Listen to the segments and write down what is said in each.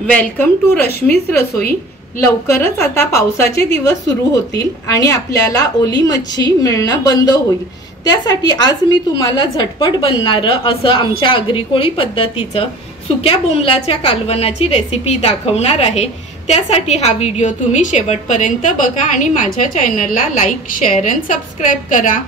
Welcome to Rashmi's रसोई। लवकरच आता पावसाचे दिवस सुरू होतील आणि आपल्याला ओली मच्छी मिळणं बंद होईल। त्यासाठी आज मी तुम्हाला झटपट बनणारं असं आमच्या आगरी कोळी पद्धतीचं सुक्या बोंबलाच्या कालवणाची रेसिपी दाखवणार आहे। त्यासाठी हा व्हिडिओ तुम्ही शेवटपर्यंत बघा आणि माझ्या चॅनलला लाईक, शेअर आणि सबस्क्राइब करा।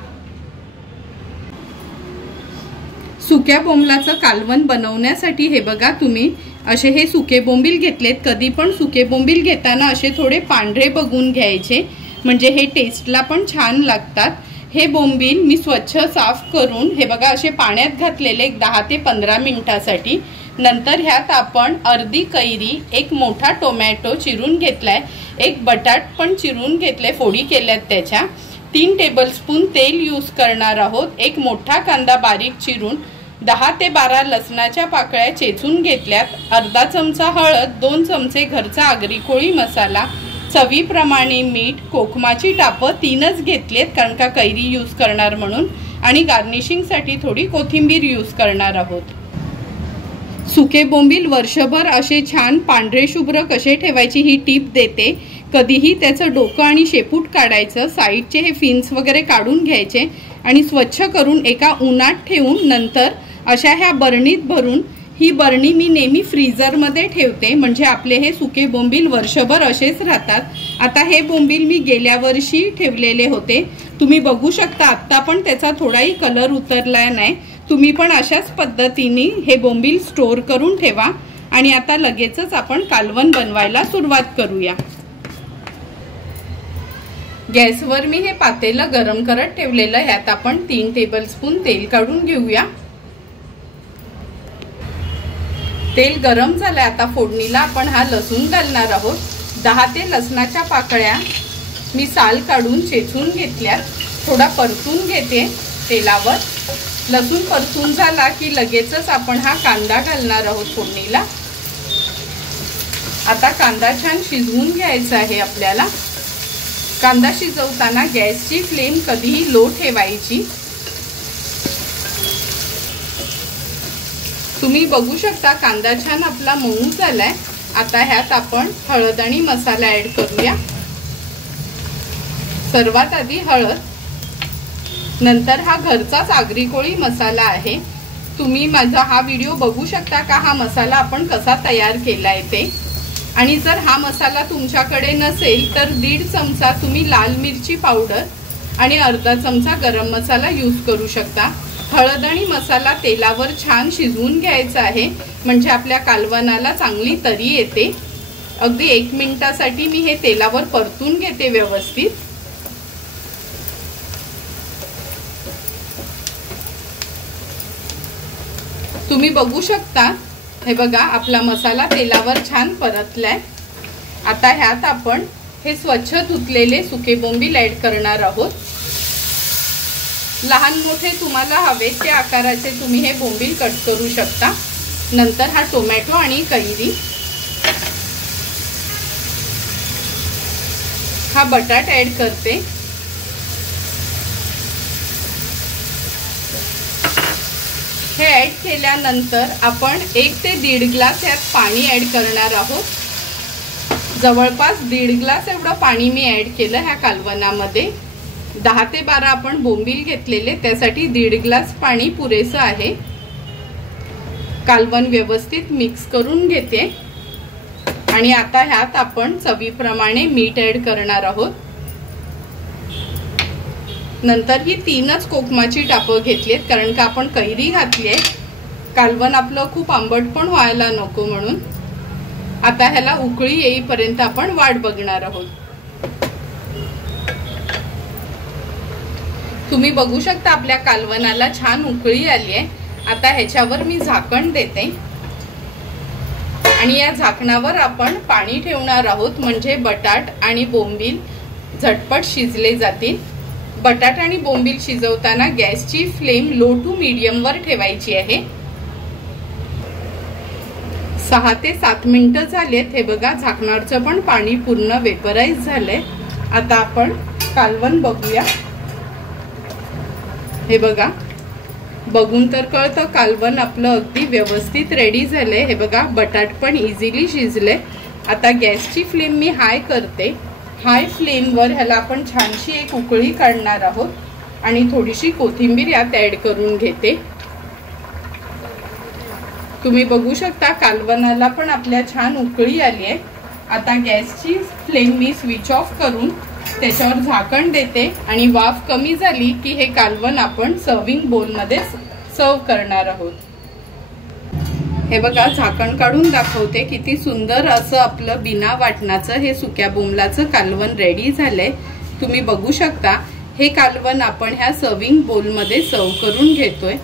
सुक्या बोंबलाचं कालवण बनवण्यासाठी हे बघा तुम्ही असे हे सुके बोंबील घेतलेत। कधी पण सुके बोंबील घेताना असे थोडे पांढरे बघून घ्यायचे, म्हणजे हे टेस्टला पण छान लागतात। हे बोंबील मी स्वच्छ साफ करून हे बघा असे पाण्यात घातलेले 10 ते 15 मिनिटांसाठी। नंतर ह्यात आपण अर्धी कैरी, एक मोठा टोमॅटो चिरून घेतलाय, एक बटाट पण चिरून घेतले, फोडी केल्यात त्याच्या, 3 टेबलस्पून तेल यूज करणार आहोत, एक मोठा कांदा बारीक चिरून, 10 ते 12 लसणाच्या पाकळ्या चेचून घेतल्यात, अर्धा चमचा हळद, 2 चमचे घरचा आगरी कोळी मसाला, चवीप्रमाणे मीठ, कोकमाची टापं 3च घेतलेत कारण का कैरी यूज करणार म्हणून, आणि गार्निशिंगसाठी थोडी कोथिंबीर यूज करणार आहोत। सुके बोंबील वर्षभर असे छान पांढरे शुभ्र कसे ठेवायची ही टिप देते। कधीही त्याचं डोकं आणि शेपूट काढायचं, साईडचे हे फिन्स वगैरे काढून घ्यायचे आणि स्वच्छ करून एका उन्हात ठेवून नंतर अशा ह्या बरणीत भरून, ही बरणी मी नेहमी फ्रीजरमध्ये ठेवते म्हणजे आपले हे सुके बोंबील वर्षभर असेच राहतात। आता हे बोंबील मी गेल्या वर्षी ठेवलेले होते, तुम्ही बघू शकता आता पण त्याचा थोडाही कलर उतरला नाही। तुम्ही पण अशाच पद्धतीने हे बोंबील स्टोर करून ठेवा। आणि आता लगेचच आपण कालवण बनवायला सुरुवात करूया। गॅसवर मी हे पातेलं गरम करत ठेवलेलं, ह्यात आपण 3 टेबलस्पून तेल काढून घेऊया। तेल गरम झालं, आता फोडणीला आपण हा लसूण घालणार आहोत। 10 ते लसणाच्या पाकळ्या मी साल काढून चेचून घेतल्यात, थोडा परतून घेते तेलावर। लसूण परतून झाला की लगेचच आपण हा कांदा घालणार आहोत फोडणीला। आता कांदा छान शिजवून घ्यायचा आहे आपल्याला। कांदा शिजवताना गॅसची फ्लेम कधीही लो ठेवायची। तुम्ही बघू शकता कांदा छान आपला मऊ झालाय। आता ह्यात आपण हळद आणि मसाला ऍड करूया। सर्वात आधी हळद, नंतर हा घरचाच आगरी कोळी मसाला आहे। तुम्ही माझा हा व्हिडिओ बघू शकता का हा मसाला आपण कसा तयार केलाय ते। आणि जर हा मसाला तुमच्याकडे नसेल तर 1.5 चमचा तुम्ही लाल मिरची पावडर आणि अर्धा चमचा गरम मसाला यूज करू शकता। हळद आणि मसाला तेलावर छान शिजवून घ्यायचा आहे म्हणजे आपल्या कालवणाला चांगली तरी येते। अगदी 1 मिनिटासाठी मी हे तेलावर परतून घेते व्यवस्थित। तुम्ही बघू शकता हे बघा आपला मसाला तेलावर छान परतलाय। आता ह्यात आपण हे स्वच्छ धुतलेले सुके बोंबील ऍड करणार आहोत। लहान मोठे तुम्हाला हवे त्या आकाराचे तुम्ही हे बोंबील कट करू शकता। नंतर हा टोमॅटो आणि कैरी, हा बटाट ऍड करते। हे ऍड केल्यानंतर आपण 1 ते 1.5 ग्लास यात पाणी ऍड करणार आहोत। जवळपास 1.5 ग्लास एवढं पाणी मी ऍड केलं ह्या कालवणामध्ये। 10 ते 12 आपण बोंबील घेतलेले, त्यासाठी 1.5 ग्लास पाणी पुरेसं आहे। कालवण व्यवस्थित मिक्स करून घेते आणि आता ह्यात आपण चवीप्रमाणे मीठ ऍड करणार आहोत। नंतर ही 3च कोकमाची टापं घेतलीत कारण का आपण कैरी घातली आहे, कालवण आपलं खूप आंबट पण व्हायला नको म्हणून। आता ह्याला उकळी येईपर्यंत आपण वाट बघणार आहोत। तुम्ही बघू शकता आपल्या कालवणाला छान उकळी आली आहे। आता ह्याच्यावर मी झाकण देते आणि या झाकणावर आपण पाणी ठेवणार आहोत म्हणजे बटाट आणि बोंबील झटपट शिजले जातील। बटाट आणि बोंबील शिजवताना गॅसची फ्लेम लो टू मीडियम वर ठेवायची आहे। 6 ते 7 मिनिटं झालेत, हे बघा झाकणाचं पण पाणी पूर्ण वेपराइज झालंय। आता आपण कालवण बघूया। हे बघा बघून तर कळतं कालवण आपलं अगदी व्यवस्थित रेडी झालंय। हे बघा बटाट पण इझिली शिजले। आता गॅसची फ्लेम मी हाय करते। हाय फ्लेमवर ह्याला आपण छानशी एक उकळी काढणार आहोत आणि थोडीशी कोथिंबीर यात ऍड करून घेते। तुम्ही बघू शकता कालवणाला पण आपल्या छान उकळी आली आहे। आता गॅसची फ्लेम मी स्विच ऑफ करून त्याच्यावर झाकण देते आणि वाफ कमी झाली की हे कालवण आपण सर्विंग बोल मध्ये सर्व करणार आहोत। हे बघा झाकण काढून दाखवते किती सुंदर असं आपलं बिना वाटणाचं हे सुक्या बोंबलाचं कालवण रेडी झालंय। तुम्ही बघू शकता हे कालवण आपण ह्या सर्विंग बोल मध्ये सर्व करून घेतोय।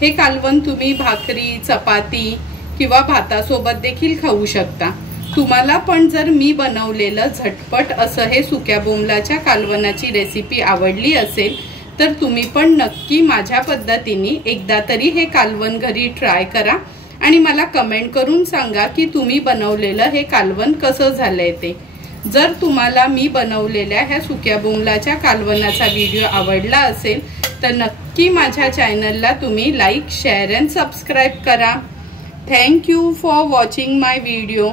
हे कालवण तुम्ही भाकरी, चपाती किंवा भातासोबत देखील खाऊ शकता। तुम्हाला पण जर मी बनवलेलं झटपट असं हे सुक्या बोंबलाच्या कालवणाची रेसिपी आवडली असेल तर तुम्ही पण नक्की माझ्या पद्धतीने एकदा तरी हे कालवण घरी ट्राय करा आणि मला कमेंट करून सांगा की तुम्ही बनवलेलं हे कालवण कसं झालंय ते। जर तुम्हाला मी बनवलेल्या ह्या सुक्या बोंबलाच्या कालवणाचा व्हिडिओ आवडला असेल तर नक्की माझ्या चॅनलला तुम्ही लाईक, शेअर अँड सबस्क्राईब करा। Thank you for watching my video.